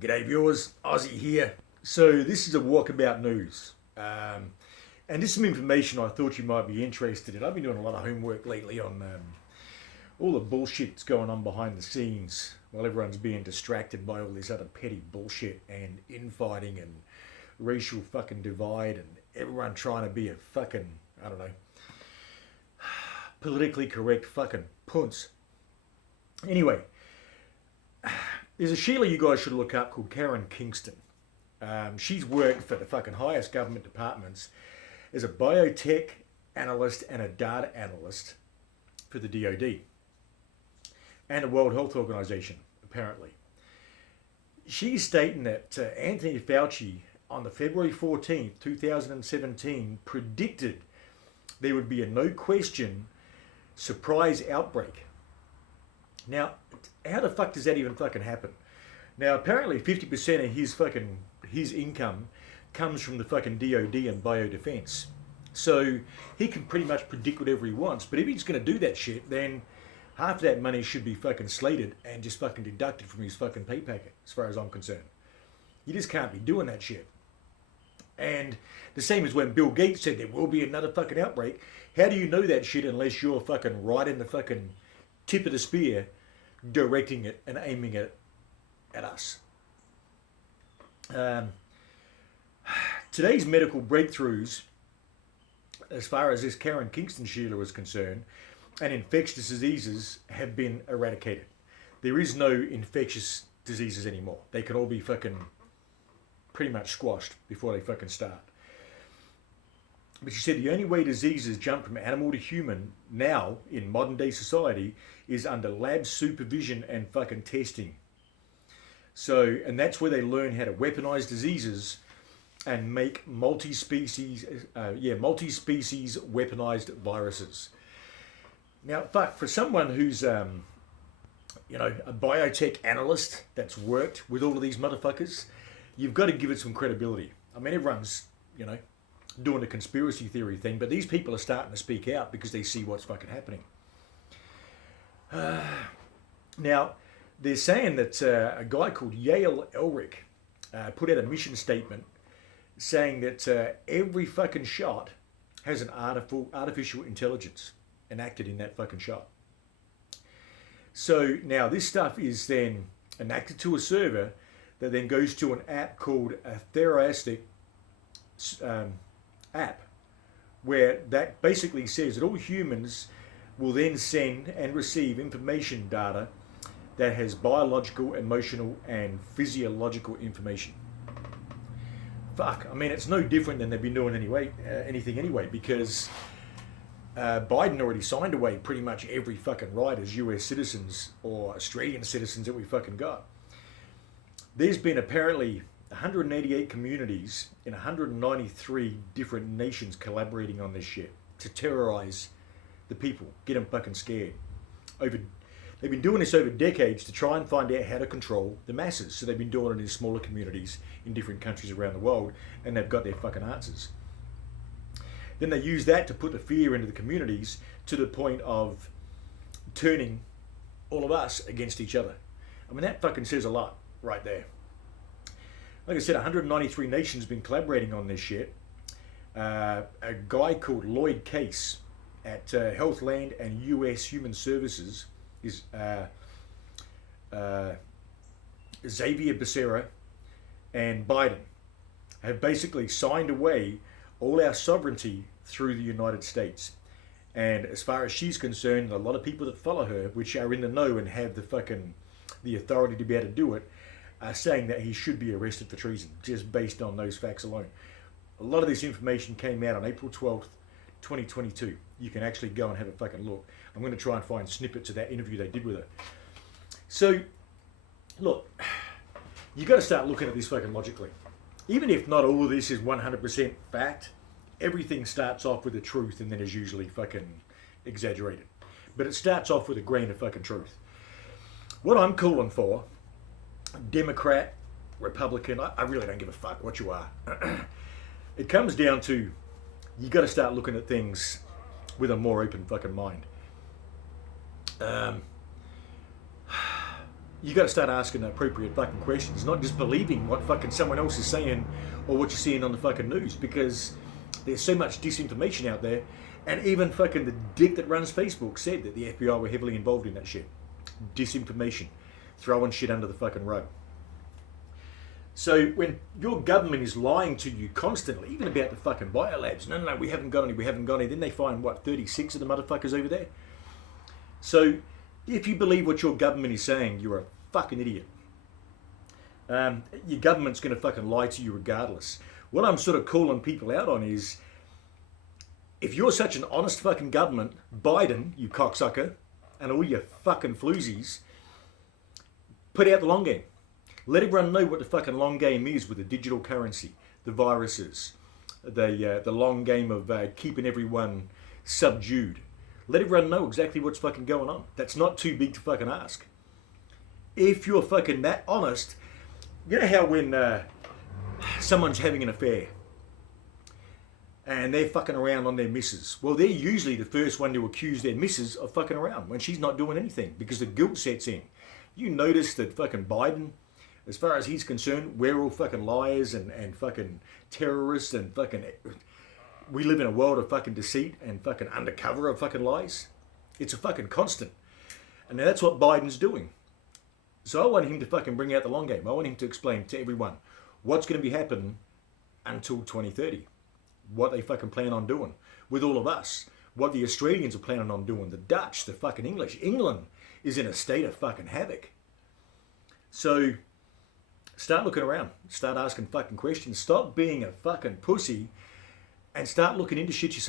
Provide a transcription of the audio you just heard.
G'day viewers, Aussie here. So this is a walkabout news. And this is some information I thought you might be interested in. I've been doing a lot of homework lately on all the bullshit that's going on behind the scenes while everyone's being distracted by all this other petty bullshit and infighting and racial fucking divide and everyone trying to be a fucking, I don't know, politically correct fucking punts. Anyway, there's a Sheila you guys should look up called Kingston. She's worked for the fucking highest government departments as a biotech analyst and a data analyst for the DoD and the World Health Organization, apparently. She's stating that Anthony Fauci on the February 14th, 2017 predicted there would be a no question surprise outbreak. Now, how the fuck does that even fucking happen? Now, apparently 50% of his income comes from the fucking DoD and biodefense. So he can pretty much predict whatever he wants. But if he's going to do that shit, then half of that money should be fucking slated and just fucking deducted from his fucking pay packet, as far as I'm concerned. You just can't be doing that shit. And the same as when Bill Gates said there will be another fucking outbreak. How do you know that shit unless you're fucking right in the fucking tip of the spear, directing it and aiming it at us? Today's medical breakthroughs, as far as this Kingston Sheila is concerned, and infectious diseases have been eradicated. There is no infectious diseases anymore. They can all be fucking pretty much squashed before they fucking start. But she said the only way diseases jump from animal to human now in modern day society is under lab supervision and fucking testing. So, and that's where they learn how to weaponize diseases and make multi-species weaponized viruses. Now, fuck, for someone who's, a biotech analyst that's worked with all of these motherfuckers, you've got to give it some credibility. I mean, everyone's, doing the conspiracy theory thing, but these people are starting to speak out because they see what's fucking happening. Now, they're saying that a guy called Yale Elric put out a mission statement saying that every fucking shot has an artificial intelligence enacted in that fucking shot. So now this stuff is then enacted to a server that then goes to an app called a Therastic app, where that basically says that all humans will then send and receive information data that has biological, emotional, and physiological information. Fuck, I mean, it's no different than they've been doing anything anyway, because Biden already signed away pretty much every fucking right as US citizens or Australian citizens that we fucking got. There's been apparently 188 communities in 193 different nations collaborating on this shit to terrorize the people, get them fucking scared. They've been doing this over decades to try and find out how to control the masses. So they've been doing it in smaller communities in different countries around the world, and they've got their fucking answers. Then they use that to put the fear into the communities to the point of turning all of us against each other. I mean, that fucking says a lot right there. Like I said, 193 nations have been collaborating on this shit. A guy called Lloyd Case at Healthland and US Human Services is Xavier Becerra and Biden have basically signed away all our sovereignty through the United States. And as far as she's concerned, a lot of people that follow her, which are in the know and have the authority to be able to do it, are saying that he should be arrested for treason, just based on those facts alone. A lot of this information came out on April 12th, 2022. You can actually go and have a fucking look. I'm going to try and find snippets of that interview they did with her. So, look, you got to start looking at this fucking logically. Even if not all of this is 100% fact, everything starts off with the truth and then is usually fucking exaggerated. But it starts off with a grain of fucking truth. What I'm calling for, Democrat, Republican, I really don't give a fuck what you are. It comes down to, you got to start looking at things with a more open fucking mind. you got to start asking appropriate fucking questions, not just believing what fucking someone else is saying or what you're seeing on the fucking news, because there's so much disinformation out there. And even fucking the dick that runs Facebook said that the FBI were heavily involved in that shit. Disinformation. Throwing shit under the fucking rug. So when your government is lying to you constantly, even about the fucking biolabs, no, we haven't got any, then they find, 36 of the motherfuckers over there? So if you believe what your government is saying, you're a fucking idiot. Your government's going to fucking lie to you regardless. What I'm sort of calling people out on is, if you're such an honest fucking government, Biden, you cocksucker, and all your fucking floozies, put out the long game. Let everyone know what the fucking long game is with the digital currency, the viruses, the long game of keeping everyone subdued. Let everyone know exactly what's fucking going on. That's not too big to fucking ask. If you're fucking that honest, you know how when someone's having an affair and they're fucking around on their missus, well, they're usually the first one to accuse their missus of fucking around when she's not doing anything, because the guilt sets in. You notice that fucking Biden, as far as he's concerned, we're all fucking liars and fucking terrorists and fucking... We live in a world of fucking deceit and fucking undercover of fucking lies. It's a fucking constant. And now that's what Biden's doing. So I want him to fucking bring out the long game. I want him to explain to everyone what's going to be happening until 2030. What they fucking plan on doing with all of us. What the Australians are planning on doing. The Dutch, the fucking English. England is in a state of fucking havoc. So start looking around. Start asking fucking questions. Stop being a fucking pussy and start looking into shit yourself.